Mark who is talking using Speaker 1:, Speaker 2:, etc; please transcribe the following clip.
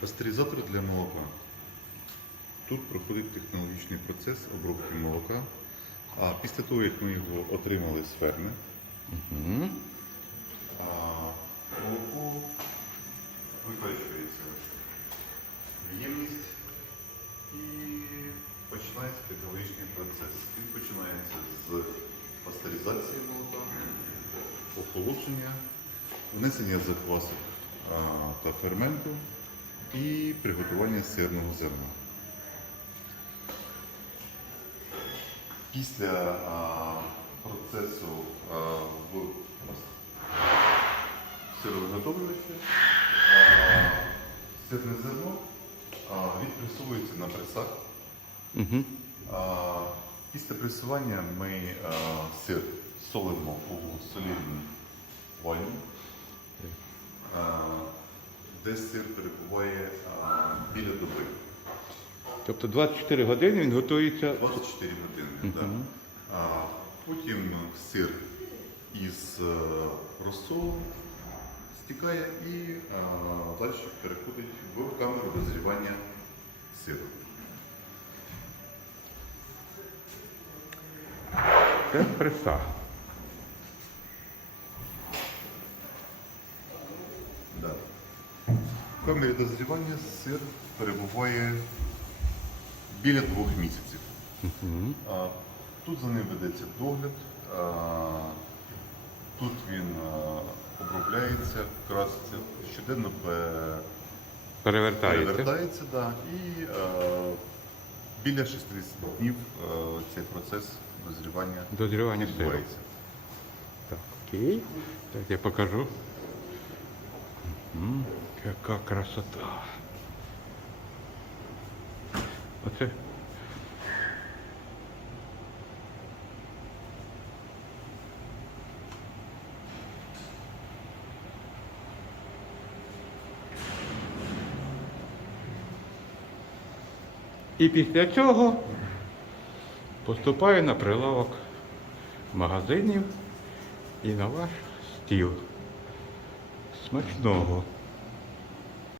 Speaker 1: Пастеризатор для молока. Тут проходить технологічний процес обробки молока. А після того, як ми його отримали з ферми, угу. молоко викачується
Speaker 2: в ємність і починається технологічний процес. Він починається з пастеризації молока, охолодження, внесення заквасок та ферменту і приготування сирного зерна. Після а, процесу а, в сировиготовленості сирне зерно відпресовується на пресах. Угу. А, Після пресування ми а, сир солимо у солідній ванні десь сир перебуває біля доби.
Speaker 1: Тобто 24 години він готується.
Speaker 2: 24 години, так. Uh -huh. Потім сир із е, розсолу стікає і а, далі переходить в камеру дозрівання сиру.
Speaker 1: Це преса.
Speaker 2: В камері дозрівання сир перебуває біля двох місяців. Тут за ним ведеться догляд, тут він обробляється, краситься, щоденно
Speaker 1: перевертається.
Speaker 2: Да, і біля 60 днів цей процес дозрівання Дозрівання сиру. відбувається.
Speaker 1: Так, окей. Так, я покажу. Яка красота. Оце. І після цього поступаю на прилавок магазинів і на ваш стіл. Смачного.